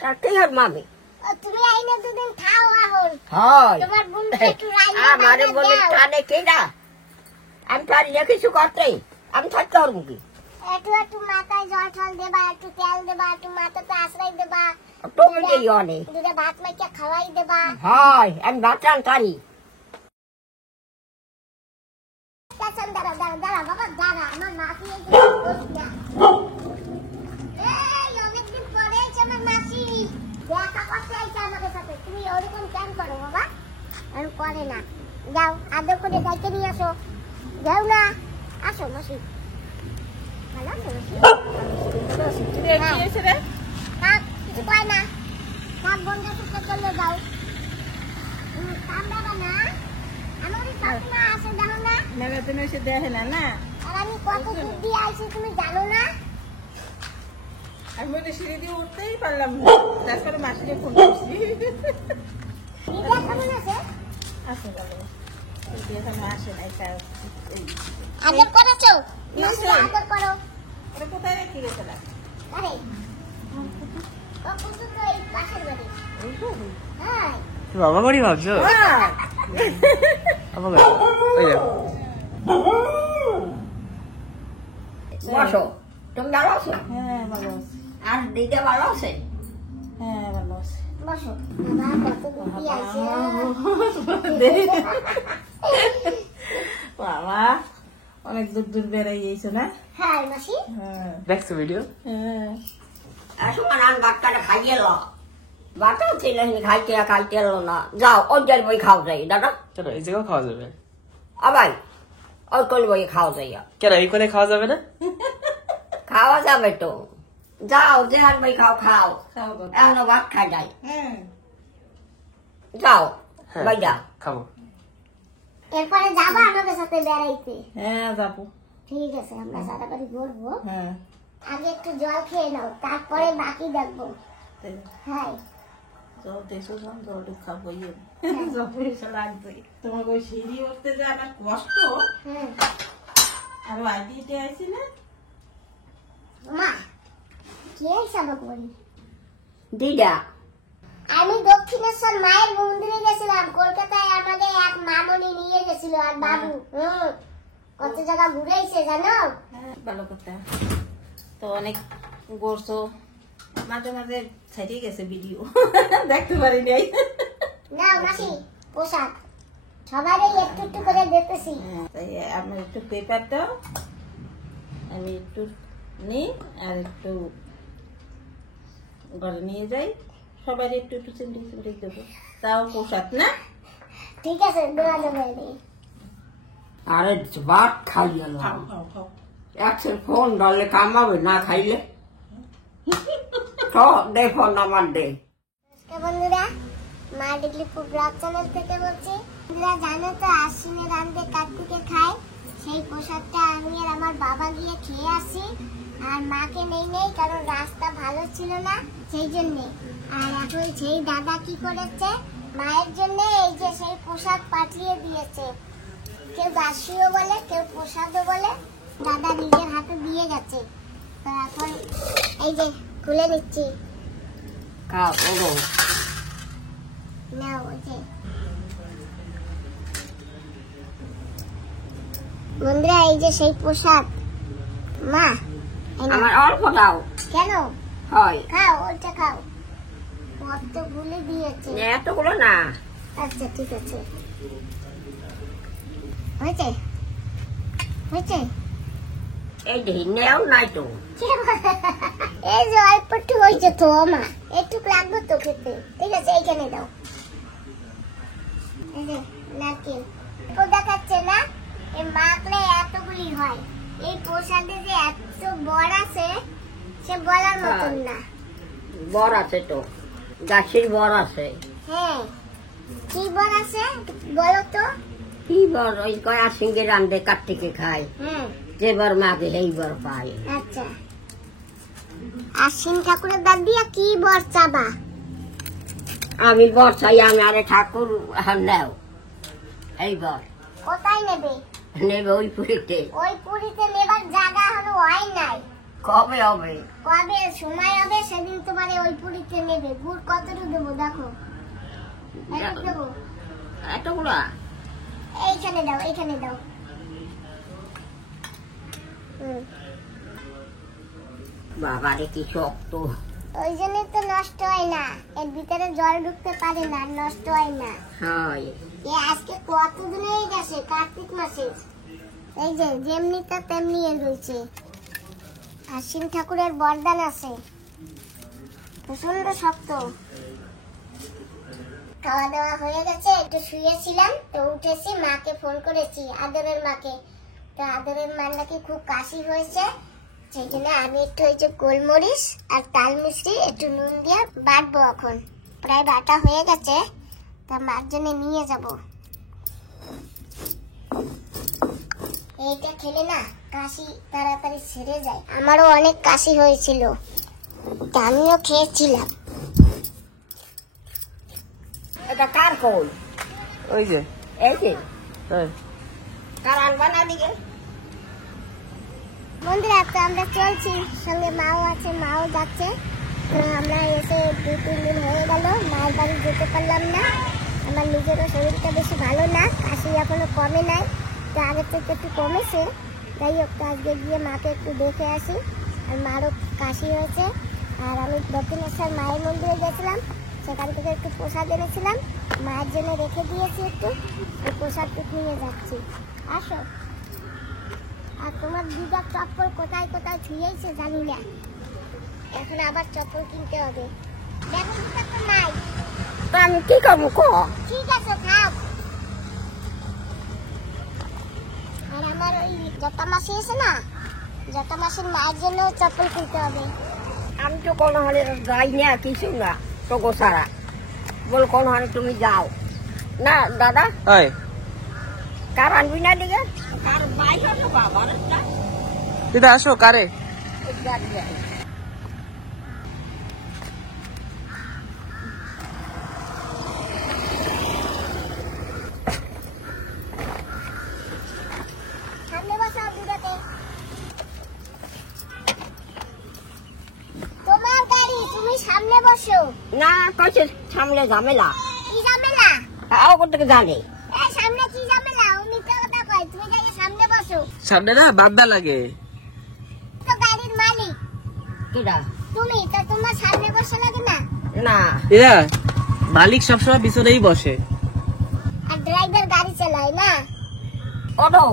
কাকে আর মামি তুমি আইনে দুদিন খাও আহল হয় তোমার বোনকে একটু রাইনা আমারে বলে কানে কেডা আমি পারি না কিছু করতে আমি থাকতে পারবো কি একটু মাথায় জল টল দেবা একটু তেল দেবা একটু মাথাতে আশ্রয় দেবা তুমি দেই অনেক দুটো ভাত মাইকে খাওয়াই দেবা হয় আমি বাঁচান পারি দাঁড়া বাবা দাঁড়া আমার মাসি এই অনেকদিন পরে এসে আমার মাসি দেখা করতে আইছে আমাদের সাথে তুমি ওরকম কেন করো বাবা আর করে না যাও আদর করে দাইতে নিয়ে আসো যাও না আসো মাসি ভালো আছো মাসি কিছু কয় না সব বন্ধু সুস্থ করলে যাও কামড়াবা না আমার কাকিমা আসে জানো না মেলা তুমি এসে দেখে না না আর আমি কত দূর দিয়ে আইছি তুমি জানো না আমি বলে সিঁড়ি দিয়ে উঠতেই পারলাম না তারপরে মাসিরে ফোন করছি দিদা কেমন আছে আসে ভালো এখানে আসে না এটা আদর করেছো yes, আদর করো এটা কোথায় রেখে গেছিলাম আরে কখন তো এই পাশের বাড়ি হ্যাঁ বাবা করি ভাবছো বাবা করি বসো তুমি ভালো আছো হ্যাঁ ভালো আছে আর দিদা ভালো আছে হ্যাঁ ভালো আছে বসো বাবা কত দূর দিয়ে আইছে বাবা অনেক দূর দূর বেড়াই গেছে না হ্যাঁ মাসি হ্যাঁ দেখছো ভিডিও হ্যাঁ আসো আন বাচ্চাটা খাইয়ে লো বাচ্চাও ছিল খাইতে এলো না যাও ওর জল বই খাও যাই দাদা চলো এই জায়গাও খাওয়া যাবে আবাই ওই কল বই খাও যাই কেন এই করে খাওয়া যাবে না খাওয়া যাবে তো যাও যে আর বই খাও খাও খাও বাবা। এখনো ভাত খাই যাই হ্যাঁ যাও হ্যাঁ বাই যাও খাবো এরপরে যাবা আমাদের সাথে বেড়াইতে হ্যাঁ যাবো ঠিক আছে আমরা সারা বাড়ি ঘুরবো হ্যাঁ আগে একটু জল খেয়ে নাও তারপরে বাকি দেখবো তাই হ্যাঁ জল দেশো জল খাবো ইয়ে জল এসে লাগবে তোমার ওই সিঁড়ি উঠতে যে আমার কষ্ট হ্যাঁ আর আইডিতে আইছি না মা কে হিসাবে করি দিদা আমি দক্ষিণেশ্বর মায়ের মন্দিরে গেছিলাম কলকাতায় আমাদের এক মামনি নিয়ে গেছিল আর বাবু কত জায়গা ঘুরেছে জানো হ্যাঁ ভালো কথা তো অনেক গড়ছো মাঝে মাঝে ছাড়িয়ে গেছে ভিডিও দেখতে পারি নাই না মাসি পোশাক সবারই একটু একটু করে দিতেছি তাই আমার একটু পেপার দাও আমি একটু নিই আর একটু ঘরে নিয়ে যাই সবাই একটু একটু চিন্তি চিন্তি দেবো তাও পোশাক না ঠিক আছে দেওয়া যাবে নি। আরে ভাত খাইয়ে লো খাও খাও খাও একশো ফোন ধরলে কামাবে না খাইলে তো দে ফোন আমার দে নমস্কার বন্ধুরা মা ডিগলি ফুড ব্লগ চ্যানেল থেকে বলছি বন্ধুরা জানো তো আশ্বিনে রান্ধে কার্তিকে খায় সেই পোশাকটা আমি আর আমার বাবা গিয়ে খেয়ে আসি আর মাকে নেই কারণ রাস্তা ভালো ছিল না সেই জন্যে আর এখন সেই দাদা কি করেছে মায়ের জন্য এই যে সেই পোশাক পাঠিয়ে দিয়েছে কেউ বাসিও বলে কেউ পোশাকও বলে দাদা নিজের হাতে দিয়ে গেছে তো এখন এই যে খুলে নিচ্ছি খাও ওগো না ওই যে বন্ধুরা এই যে সেই পোশাক মা এই নাও। আমার অল্প দাও কেন হয় খাও ওইটা খাও কত গুলে দিয়েছে এতগুলো না আচ্ছা ঠিক আছে হয়েছে হয়েছে এই যে নেও নাই তো এই যে অল্প একটু হয়েছে তো মা একটু লাগবে তো খেতে ঠিক আছে এইখানে দাও এই যে নারকেল তো দেখাচ্ছে না এই মাখলে এতগুলি হয় এই পোশাকে যে এত বড় আছে সে বলার মতন না বর আছে তো গাছের বর আছে হ্যাঁ কি বড় আছে বলো তো কি বর ওই কয়া সিংহে রান্ধে কার্তিকে খায় হ্যাঁ যে বর মাগে সেই বর পায় আচ্ছা আশ্বিন ঠাকুরের দাঁত দিয়া কি বর চাবা আমি বর চাই আমি আরে ঠাকুর নেও এই বর কোথায় নেবে নেবে ওই পুরীতে ওই পুরীতে নেবার জায়গা হলো হয় নাই কবে হবে? কবে সময় হবে সেদিন তোমার ওই পুরিতে নেবে। গুড় কতটুকু দেবো দেখো? এতটুকু দেবো। এতগুলা? এইখানে দাও, এইখানে দাও। বাবারে কি শক্ত। ওই জন্যই তো নষ্ট হয় না, এর ভিতরে জল ঢুকতে পারে না, নষ্ট হয় না। হয় এ আজকে কতদিন হয়ে গেছে, কার্তিক মাসে। এই যে যেমনিটা তেমনি রয়েছে। আশ্বিন ঠাকুরের বরদান আছে, প্রচন্ড শক্ত। খাওয়া দাওয়া হয়ে গেছে, একটু শুয়েছিলাম তো উঠেছি, মাকে ফোন করেছি, আদরের মাকে। তো আদরের মার নাকি খুব কাশি হয়েছে, সেই জন্য আমি একটু ওই যে গোলমরিচ আর তাল মিশ্রি একটু নুন দিয়ে বাটবো। এখন প্রায় বাটা হয়ে গেছে, তা মার জন্য নিয়ে যাব। এইটা খেলে না কাশি তাড়াতাড়ি সেরে যায়। আমারও অনেক কাশি হয়েছিল, তা আমিও খেয়েছিলাম। এটা কার কই? ওই যে এই যে হ্যাঁ কার আনবা না দিকে? বন্ধুরা তো আমরা চলছি, সঙ্গে মাও আছে, মাও যাচ্ছে। তো আমরা এসে 2-3 দিন হয়ে গেল, মায়ের বাড়ি যেতে পারলাম না। আমার নিজেরও শরীরটা বেশি ভালো না, কাশি এখনো কমে নাই, তো আগের থেকে একটু কমেছে। যাই হোক, আজকে গিয়ে মাকে একটু দেখে আসি। আর মারও কাশি হয়েছে। আর আমি দক্ষিণেশ্বর মায়ের মন্দিরে গেছিলাম, সেখান থেকে একটু প্রসাদ এনেছিলাম, মায়ের জন্য রেখে দিয়েছি একটু, ওই প্রসাদটুকু নিয়ে যাচ্ছি। আসো। আর তোমার দিদার চপ্পল কোথায় কোথায় ছুঁয়েছে জানি না, এখন আবার চপ্পল কিনতে হবে। দেখো দিদা তো নাই। তা আমি কি করবো ক? ঠিক আছে থাক। আর আমার ওই জটা মাসি আছে না, জটা মাসির মায়ের জন্য চপ্পল কিনতে হবে। আমি তো কোনো হারে যাই না, কিছু না তো গোসারা বল কোনো হারে তুমি যাও না। দাদা ওই কার আনবি না দিকে? কার বাইক হলো বাবার একটা? দিদা আসো কারে সামনে বসো দিদাকে। তোমার গাড়ি, তুমি সামনে বসো। না কইছে সামনে ঝামেলা। কি ঝামেলা? আও করতে জানে এই সামনে কি ঝামেলা? উনি তো কথা কয়, তুমি যাকে সামনে বসো। সামনে না বাগদা লাগে। তো গাড়ির মালিক কিরা? তুমি, তো তোমার সামনে বসে লাগে না? না দিদা মালিক সবসময় পিছনেই বসে। আর ড্রাইভার গাড়ি চালায় না? অটো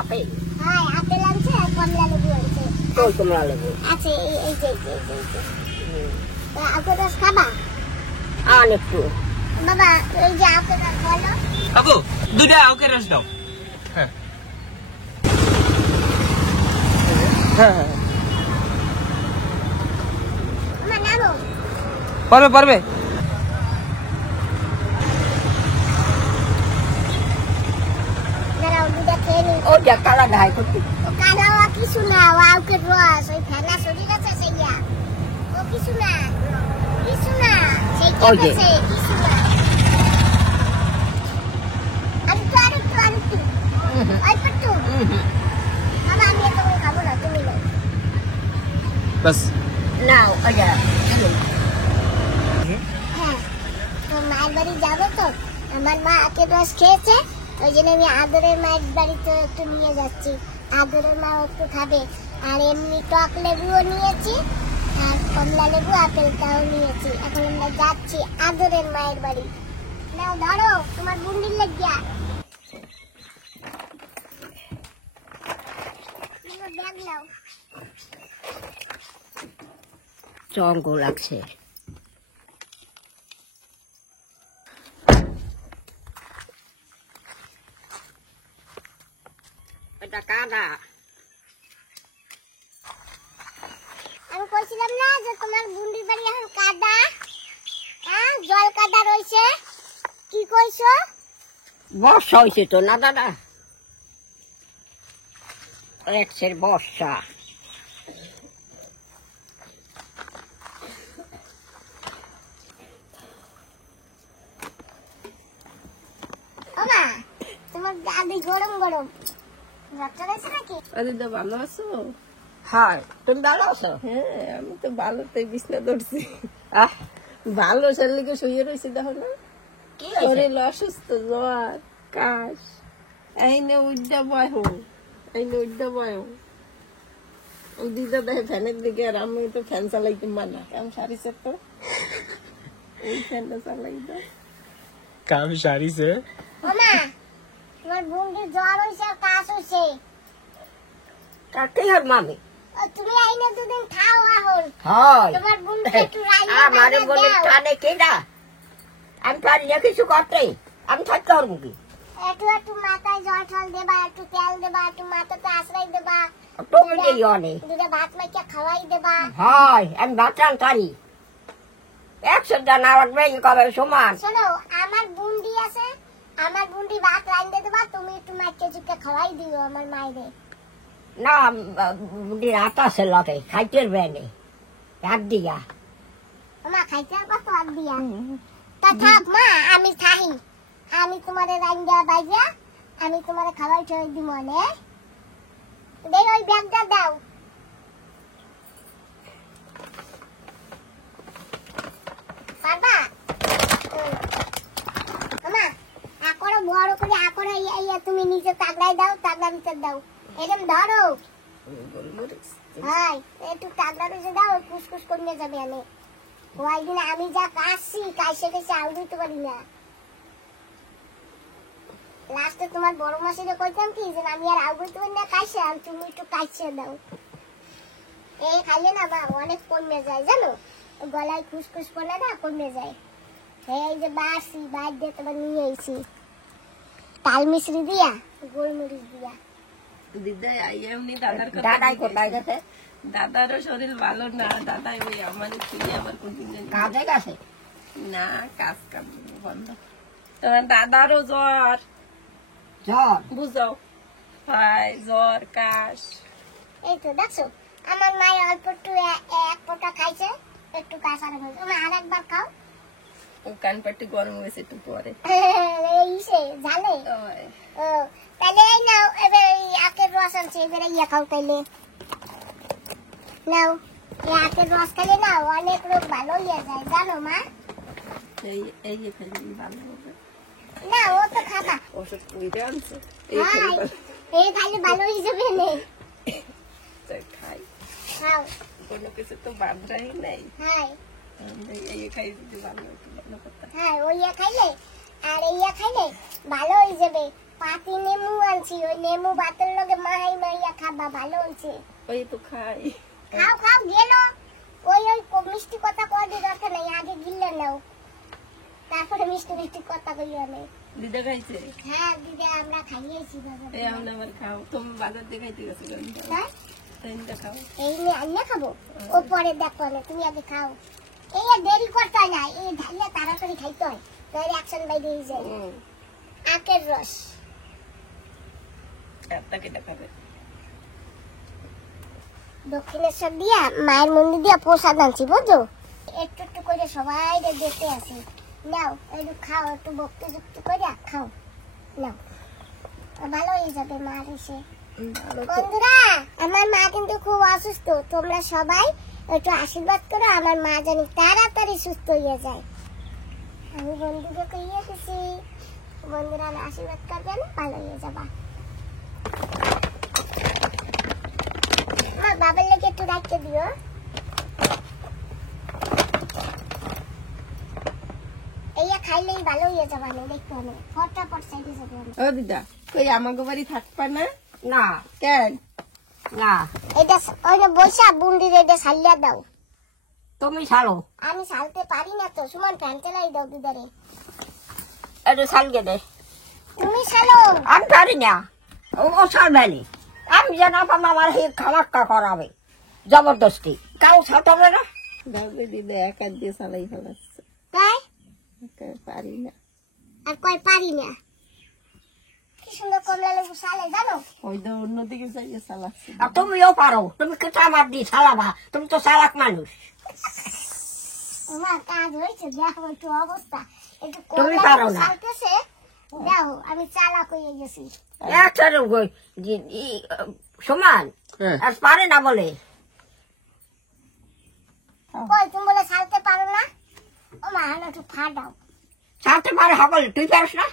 আপেল হ্যাঁ, আপেল আনছে আর কমলা লেবু আনছে। কই কমলা লেবু? আছে এই যে তো আপেল রস খাবা? আন একটু। বাবা এই যে আপেল রস বলো। কাকু দুইটা ওকে রস দাও। হ্যাঁ হ্যাঁ আমার নামো। পারবে পারবে। দাঁড়াও দুটা খেয়ে নিই। ও যা কালা ঢাই করতে। ও কাদাও কিছু না, ও আপেল রস, ওই ফেনা শরীর আছে সেইয়া। ও কিছু না, কিছু না, সেই ওই যে। খেতেছে, কিছু না। আরেকটু অল্প একটু। বাবা আমি এত করে খাবো না, তুমি নাও। বাস নাও আচ্ছা হ্যাঁ, তো মায়ের বাড়ি যাবো তো, আমার মা আপেল রস খেয়েছে, ওই জন্য আমি আদরের মায়ের বাড়িতে একটু নিয়ে যাচ্ছি। আদরের মা একটু খাবে। আর এমনি টক লেবুও নিয়েছি, আর কমলা লেবু আপেলটাও নিয়েছি। এখন আমরা যাচ্ছি আদরের মায়ের বাড়ি। নাও ধরো তোমার বুন্ডির লাগিয়া। ব্যাগ নাও। চঙ্গ লাগছে। এটা কাদা। আমি কইছিলাম না যে তোমার বুন্ডির বাড়ি এখন কাদা, হ্যাঁ জল কাদা রয়েছে। কি কইছো? বর্ষা হয়েছে তো না দাদা, একশের বর্ষা। আদি গরম গরম জ্বর চলেছে নাকি? দিদা ভালো আছো? হ্যাঁ, তুমি ভালো আছো? হ্যাঁ, আমি তো ভালোতেই বিছনা ধরছি। আহ, ভালো শরীরকে শুয়ে রয়েছি, দেখো না? কি হয়েছে? শরীর অসুস্থ, জ্বর, কাশ। এইনে উড্ডা বয় হো, এইনে উড্ডা বয় হো। ও দিদা দেখে ফ্যানের দিকে, আর আমি তো ফ্যান চালাইতে মানা। কেমন সারিছে তো? এই ফ্যানটা চালাই দাও। काम शारी से ওমা তোমার বোনকে জ্বর হইছে আর কাশ হইছে। তার কি হল মামি? তুমি আইনে দুদিন খাও আহল। হয় তোমার বোনকে একটু রাইনা আমারে বানিয়ে বলে দাও। টানে কে না? আমি পারি না কিছু করতে, আমি থাকতে পারবো কি? একটু একটু মাথায় জল টল দেবা, একটু তেল দেবা, একটু মাথাতে আশ্রয় দেবা, তুমি নেই অনেক। দুটো ভাত মাইকে খাওয়াই দেবা। হয় আমি বাঁচান পারি, 100 জন আমার মেয়ে কবে সমান। শোনো, আমার বুন্ডি আছে, আমার বুন্ডি ভাত রাইন্দে দেবা, তুমি একটু মাইকে চুকে খাওয়াই দিও আমার মায়েরে। না বুড়ি রাত আছে লটে খাইতে বেনে রাত দিয়া। মা খাইতে আর কত হাত দিয়া? তা থাক মা, আমি থাকি, আমি তোমারে রাইন্দা বাইজা আমি তোমারে খাওয়াই ঠই দিব নে। দেই ওই ব্যাগটা দাও। পারবা? মা আকড় বড় করে আকড় ইয়া তুমি নিচে তাগড়াই দাও, তাগড়া ভিতর দাও, এরকম ধরো। হাই একটু তাগড়া রয়েছে দাও, কুসকুস করে নিয়ে যাবে। আমি ওই দিন আমি যা কাশছি কাশে কাশে আউল দিতে পারি না। লাস্টে তোমার বড় মাসিকে কইতাম কি যে আমি আর আউল দিতে পারি না কাশে, আর তুমি একটু কাশে দাও। এই খাইলে না মা অনেক কমে যায় জানো, গলায় খুসখুস করে না কমে যায়। এই যে বাসি বাদ দিয়ে তোমার নিয়ে এসেছি তাল মিশ্রি দিয়া গোলমরিচ দিয়া। দিদা আইয়া এমনি দাদার কথা দাদাই জিজ্ঞেস কোথায় গেছে? দাদারও শরীর ভালো না, দাদাই ওই আমার ছেলে আমার কোনদিন কাজে গেছে? না, কাজ কাম বন্ধ। তোমার দাদারও জ্বর, জ্বর? বুঝাও, হয় জ্বর, কাশ। এই তো দেখছো আমার মায়ের অল্প একটু এক ফোঁটা খাইছে, একটু কাঁচ আর হয়েছে। তুমি আর একবার খাও। ও কান পাটি গরম হয়েছে একটু পরে। এই সে জানে। ওই, ও তাহলে এই নাও, এবার এই আখের রস আনছে, এবার ইয়া খাও তাইলে। নাও, এই আখের রস খেলে না অনেক রোগ ভালো হয়ে যায় জানো মা। এই এই যে খালি ভালো হবে। না ও তো খাবা। ওষুধ নিতে আনছে, এই হাই, খালি এই খাইলে ভালো হয়ে যাবে নে। খাই, খাও। কোনো কিছু তো বাদ রাই নাই। হাই এই খাই যদি ভালো হতো, ভালো কথা। হ্যাঁ, ওই ইয়া খাইলে আর এই ইয়া খাইলে ভালো হয়ে যাবে। পাতি নেমু আনছি, ওই নেমু ভাতের লগে মাইয়া খাবা, ভালো হয়েছে। ওই তো খাই। খাও খাও গেল। ওই মিষ্টি কথা কয় দিয়ে দরকার নাই, আগে গিলে নাও, তারপরে মিষ্টি মিষ্টি কথা কইয়া নেই। দিদা খাইছে? হ্যাঁ দিদা আমরা খাইয়েছি বাজার এই আমরা আবার খাও, তুমি বাজার দিয়ে খাইতে গেছো কেন? হ্যাঁ তাইটা খাও। এই নিয়ে আন্না খাবো, ও পরে দেখো না, তুমি আগে খাও। এই আর দেরি করতে হয় না, এই ঢাললে তাড়াতাড়ি খাইতে হয়, তাহলে অ্যাকশন বাইরে যায়। আখের রস একটা কেটে খাবে। দক্ষিণেশ্বর দিয়া মায়ের মন্দির দিয়া প্রসাদ আনছি বুঝছো, একটু একটু করে সবাই দেখতে আসি। নাও একটু খাও, একটু ভক্তি যুক্তি করে খাও, নাও ভালো হয়ে যাবে মা এসে। বন্ধুরা আমার মা কিন্তু খুব অসুস্থ, তোমরা সবাই একটু আশীর্বাদ করো আমার মা জানি তাড়াতাড়ি সুস্থ হয়ে যায়। আমি বন্ধুকে কইয়ে দিছি, বন্ধুরা আশীর্বাদ করবেন, ভালো হয়ে যাবা। আমার বাবার লেগে একটু রাখতে দিও। এইয়া খাইলেই ভালো হয়ে যাবা, না দেখতে হবে ফটাফট সাইডে যাবে। ও দিদা কই আমাকে বাড়ি থাকবা না? না কেন? না, এটা ওই না বৈশা বুন্ডির এটা সালিয়া দাও। তুমি ছাড়ো, আমি সালতে পারি না তো, সুমন ফ্যান চালাই দাও দিদারে। একটু সালকে দে। তুমি সালো। আমি পারি না, ও ছাড়বেনি। আমি যেন আমার হে খামাক্কা করাবে জবরদস্তি, কাউ ছাড়বে না। দাদা দিদা একা দিয়ে চালাই ফেলাচ্ছে, তাই পারি না। আর কয় পারি না, কি সুন্দর কমলা লেবু সালে জানো। ওই তো অন্যদিকে চাইয়ে চালাচ্ছে। আর তুমিও পারো, তুমি কেটে আমার দিয়ে ছাড়াবা, তুমি তো চালাক মানুষ। তোমার কাজ হয়েছে, দেখো একটু অবস্থা, একটু তুমি কমলা পারো লেবু না। সালতেছে, দেখো আমি চালাক হয়ে গেছি। একটা সমান হ্যাঁ আর পারে না বলে কই তুমি বলে চালতে পারো না? ও মা হানা একটু ফাটাও। চালতে পারে সকলে, তুই পারিস না?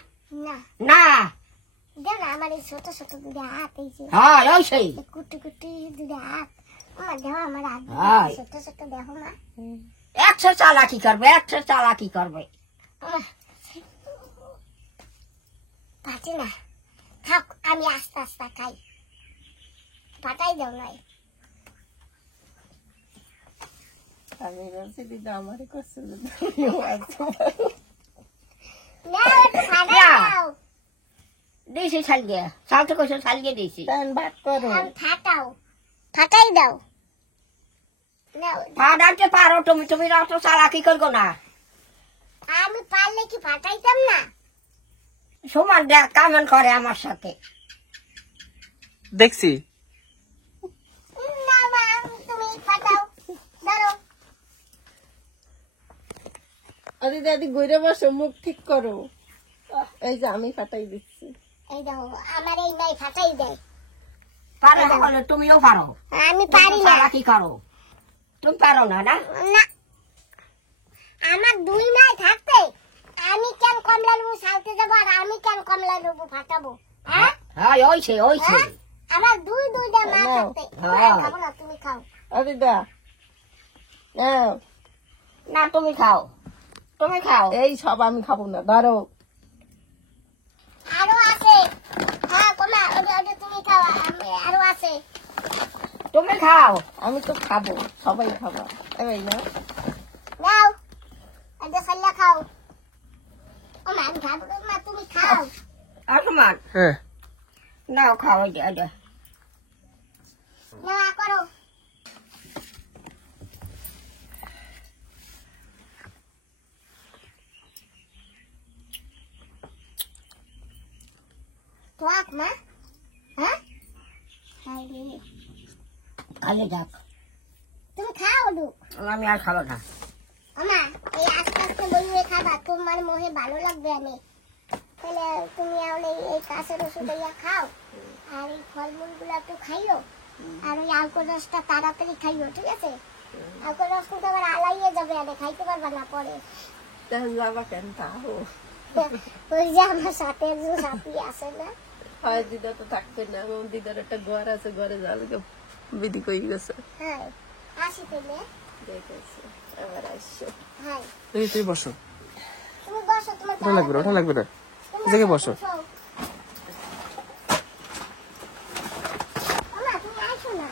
না না দেখ না আমার এই ছোট ছোট দুটো হাত এই যে হ্যাঁ ওই সেই এই কুটি কুটি দুটো হাত। আমার দেখো আমার হাত হাই। ছোট ছোট দেখো মা। একশো চালাকি করবে, একশো চালাকি করবে। পাচ্ছি না, থাক আমি আস্তে আস্তে খাই। পাঠাই দাও নাই। আমি বলছি দিদা আমারই করছে নাও একটু ফাটাই না। দাও। দিয়েছি ছালিয়ে, চালতে কইছো ছালিয়ে দিয়েছি। ভাত করো। আমি ফাটাও, ফাটাই দাও। নাও ফাটাতে পারো তুমি, তুমি অত চালাকি করবো না। আমি পারলে কি ফাটাইতাম না? সমান দেখ কেমন করে আমার সাথে। দেখছি না মা তুমি ফাটাও, ধরো। আরে দাদি ঘুরে বসো, মুখ ঠিক করো। এই যে আমি ফাটাই দিচ্ছি। এই দেখো আমার এই মেয়ে ফাটাই দেয়। পারে সকলে, তুমিও পারো। আমি পারি না। চালাকি করো, তুমি পারো না না? না আমার দুই নাই থাকতে আমি কেন কমলা লেবু সালতে যাবো আর আমি কেন কমলা লেবু ফাটাবো? হ্যাঁ হ্যাঁ ওইছে ওইছে। হ্যাঁ? আমার দুইটা মা নাও। থাকতে। হ্যাঁ। খাবো না, তুমি খাও। আরে দা নাও। না তুমি খাও, তুমি খাও। এই সব আমি খাবো না, ধরো। আরো আছে। হ্যাঁ কমলা ওটা ওটা তুমি খাও, আমি আরো আছে। তুমি খাও। আমি তো খাবো, সবাই খাবা। এই না নাও এটা খাল্লা খাও। ও মা আমি খাবো না, মা তুমি খাও। আসমান হ্যাঁ নাও খাও, এই যে এই যে। না করো। তোয়াক না? হ্যাঁ? হাই রে। খালি যাক, তুমি খাও দু। আমি আর খাবো না। আমা এই আস্তে আস্তে বইয়ে খাবা, তোমার মোহে ভালো লাগবে। আমি তাহলে তুমি এই কাঁচের ওষুধ খাও আর এই ফলমূল গুলো একটু খাইও আর ওই আলকোর রসটা তাড়াতাড়ি খাইও, ঠিক আছে? আলকোর রস কিন্তু আবার আলাইয়ে যাবে, আরে খাইতে পারবা না পরে। তখন যাবা কেন তাহো? ওই যে আমার সাথে একজন সাথী আছে না, হয় দিদা তো থাকবে না। আমার দিদার একটা ঘর আছে, ঘরে যাওয়ার বিধি করে গেছে। হ্যাঁ আসি তাহলে। দেখেছি আবার আসছো। হ্যাঁ এই তুই বসো, তুমি বসো, তোমার ওঠা লাগবে না, ওঠা লাগবে না। তুমি এই জায়গায় বসো। আমা তুমি আসো না।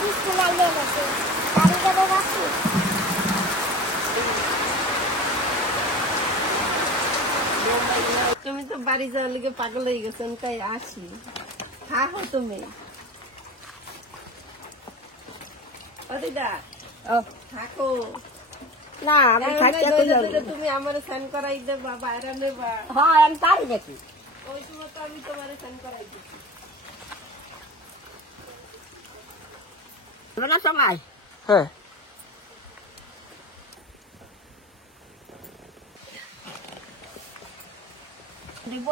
বৃষ্টি লাগবে নাকি? বাড়ি যাবো বাসি। তুমি তো বাড়ি যাওয়ার লিগে পাগল হয়ে গেছেন, তাই আসি। থাকো তুমি। ও দিদা ও, থাকো। না আমি খাইতে তুমি আমার স্নান করাই দেবা, বাইরে নেবা। হ্যাঁ আমি পারি দেখি। ওই সময় তো আমি তোমার স্নান করাই দিচ্ছি। না সময় হ্যাঁ দিব